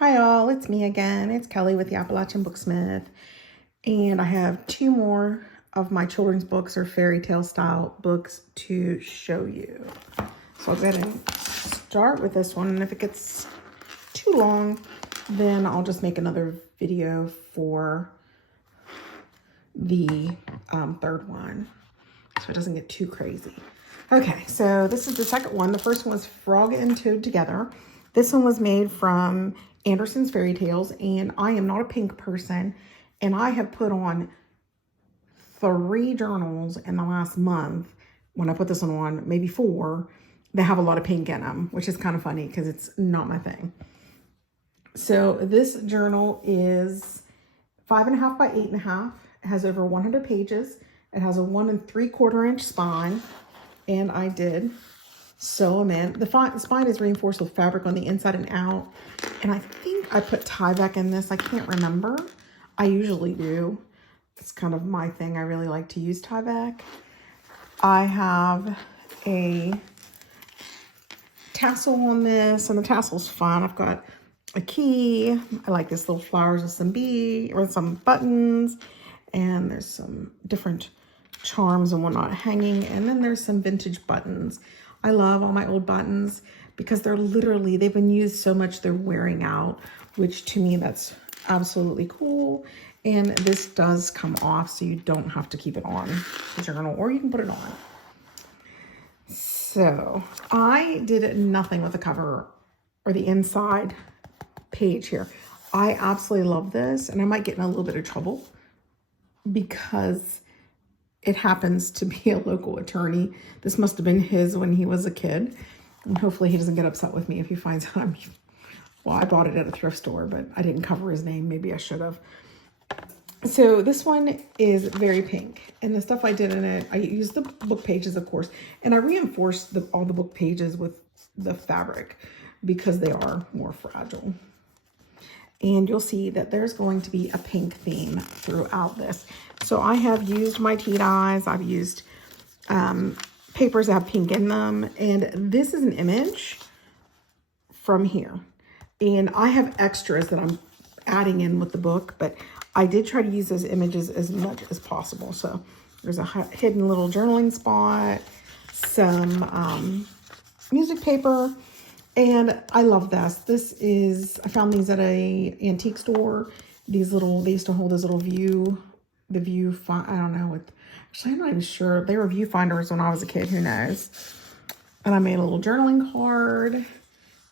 Hi all, it's me again. It's Kelly with the Appalachian Booksmith, and I have two more of my children's books or fairy tale style books to show you. So I'll go ahead and start with this one, and if it gets too long, then I'll just make another video for the third one so it doesn't get too crazy. Okay, so this is the second one. The first one was Frog and Toad Together. This one was made from Anderson's Fairy Tales, and I am not a pink person, and I have put on 3 journals in the last month when I put this one on, maybe 4, that have a lot of pink in them, which is kind of funny because it's not my thing. So this journal is 5.5 by 8.5. It has over 100 pages. It has a 1 3/4 inch spine, and I did sew them in. The spine is reinforced with fabric on the inside and out, and I think I put Tyvek in this. I can't remember. I usually do. It's kind of my thing. I really like to use Tyvek. I have a tassel on this, and the tassel's fun. I've got a key. I like this little flowers with some buttons, and there's some different charms and whatnot hanging, and then there's some vintage buttons. I love all my old buttons because they've been used so much they're wearing out, which to me that's absolutely cool. And this does come off, so you don't have to keep it on the journal, or you can put it on. So I did nothing with the cover or the inside page here. I absolutely love this, and I might get in a little bit of trouble because it happens to be a local attorney. This must have been his when he was a kid. And hopefully he doesn't get upset with me if he finds out well, I bought it at a thrift store, but I didn't cover his name. Maybe I should have. So this one is very pink. And the stuff I did in it, I used the book pages, of course, and I reinforced all the book pages with the fabric because they are more fragile. And you'll see that there's going to be a pink theme throughout this. So I have used my tea dyes. I've used papers that have pink in them. And this is an image from here. And I have extras that I'm adding in with the book, but I did try to use those images as much as possible. So there's a hidden little journaling spot, some music paper. And I love this. I found these at a antique store. They used to hold this little I don't know. Actually, I'm not even sure. They were viewfinders when I was a kid, who knows? And I made a little journaling card,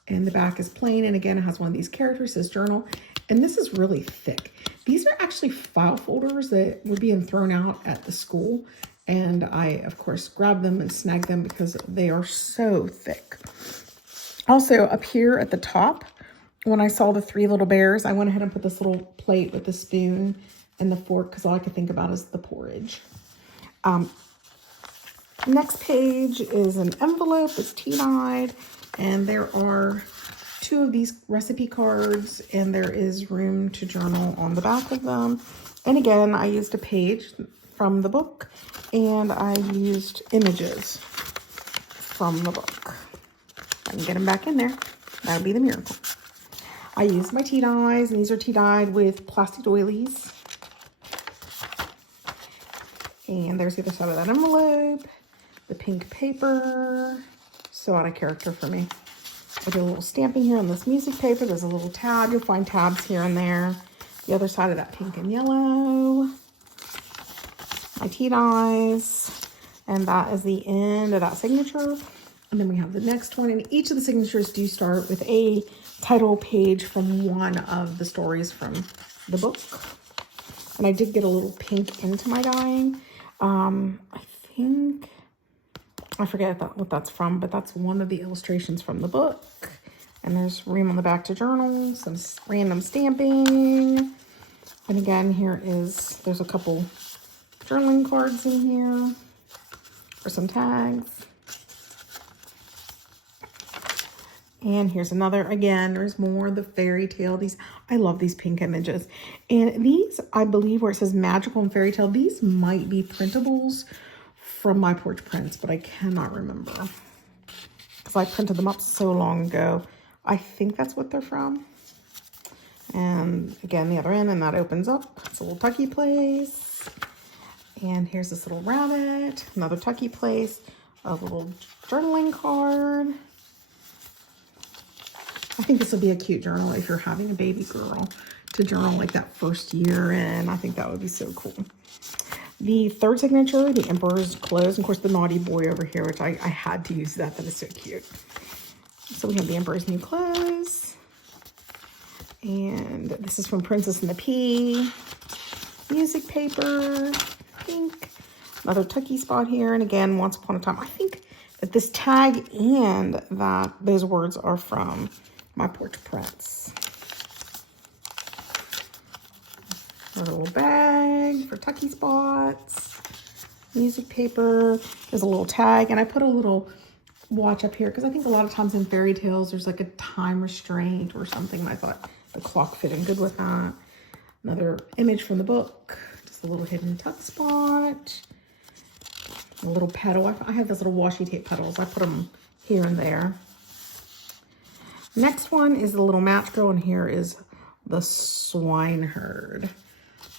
and the back is plain. And again, it has one of these characters, says journal. And this is really thick. These are actually file folders that were being thrown out at the school. And I, of course, grabbed them and snagged them because they are so thick. Also, up here at the top, when I saw the 3 little bears, I went ahead and put this little plate with the spoon and the fork because all I could think about is the porridge. Next page is an envelope. It's tea-dyed, and there are 2 of these recipe cards, and there is room to journal on the back of them. And again, I used a page from the book, and I used images from the book. I can get them back in there. That would be the miracle. I used my tea dyes, and these are tea dyed with plastic doilies. And there's the other side of that envelope. The pink paper. So out of character for me. I did a little stamping here on this music paper. There's a little tab. You'll find tabs here and there. The other side of that pink and yellow. My tea dyes. And that is the end of that signature. And then we have the next one, and each of the signatures do start with a title page from one of the stories from the book. And I did get a little pink into my dyeing. I forget what that's from, but that's one of the illustrations from the book. And there's room on the back to journal, some random stamping. And again, there's a couple journaling cards in here, or some tags. And here's another, again, there's more, the fairy tale. I love these pink images. And these, I believe, where it says magical and fairy tale, these might be printables from My Porch Prints, but I cannot remember because I printed them up so long ago. I think that's what they're from. And again, the other end, and that opens up. It's a little tucky place. And here's this little rabbit, another tucky place, a little journaling card. I think this will be a cute journal if you're having a baby girl to journal like that first year in. I think that would be so cool. The third signature, the Emperor's Clothes. And of course, the Naughty Boy over here, which I had to use that. That is so cute. So we have the Emperor's New Clothes. And this is from Princess and the Pea. Music paper, pink. Another tucky spot here. And again, Once Upon a Time. I think that this tag and that those words are from My Porch Prince. Another little bag for tucky spots. Music paper. There's a little tag. And I put a little watch up here because I think a lot of times in fairy tales there's like a time restraint or something. And I thought the clock fit in good with that. Another image from the book. Just a little hidden tuck spot. A little petal. I have those little washi tape petals. I put them here and there. Next one is the little match girl, and here is the swineherd.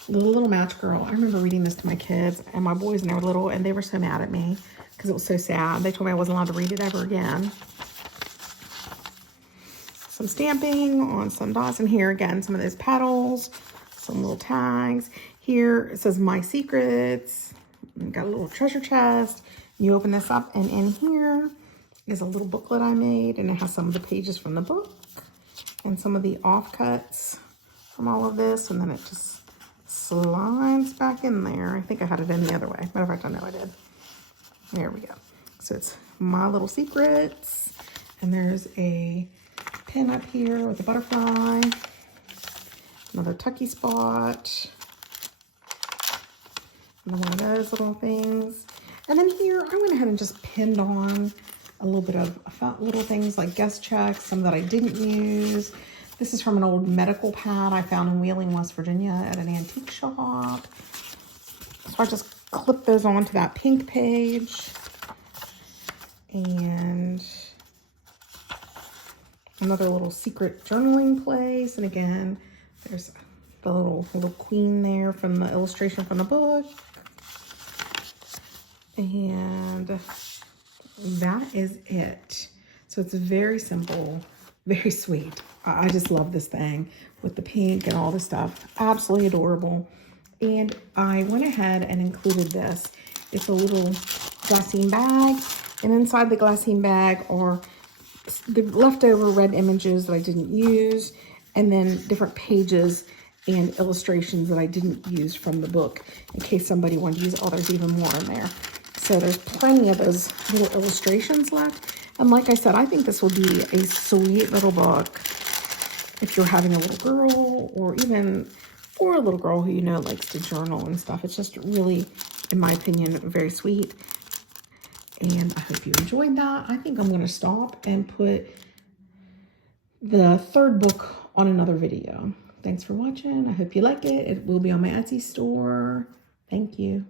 The little match girl. I remember reading this to my kids and my boys when they were little, and they were so mad at me because it was so sad. They told me I wasn't allowed to read it ever again. Some stamping on some dots, and here again, some of those petals, some little tags. Here it says My Secrets. Got a little treasure chest. You open this up, and in here is a little booklet I made, and it has some of the pages from the book and some of the offcuts from all of this, and then it just slides back in there. I think I had it in the other way. Matter of fact, I know I did. There we go. So it's My Little Secrets, and there's a pin up here with a butterfly, another tucky spot, another one of those little things. And then here, I went ahead and just pinned on a little bit of little things like guest checks, some that I didn't use. This is from an old medical pad I found in Wheeling, West Virginia at an antique shop. So I just clipped those onto that pink page. And another little secret journaling place. And again, there's the little queen there from the illustration from the book. And that is it. So it's very simple, very sweet. I just love this thing with the pink and all the stuff. Absolutely adorable. And I went ahead and included this. It's a little glassine bag. And inside the glassine bag are the leftover red images that I didn't use. And then different pages and illustrations that I didn't use from the book in case somebody wanted to use it. Oh, there's even more in there. So there's plenty of those little illustrations left. And like I said, I think this will be a sweet little book if you're having a little girl, or even for a little girl who you know likes to journal and stuff. It's just really, in my opinion, very sweet. And I hope you enjoyed that. I think I'm going to stop and put the third book on another video. Thanks for watching. I hope you like it. It will be on my Etsy store. Thank you.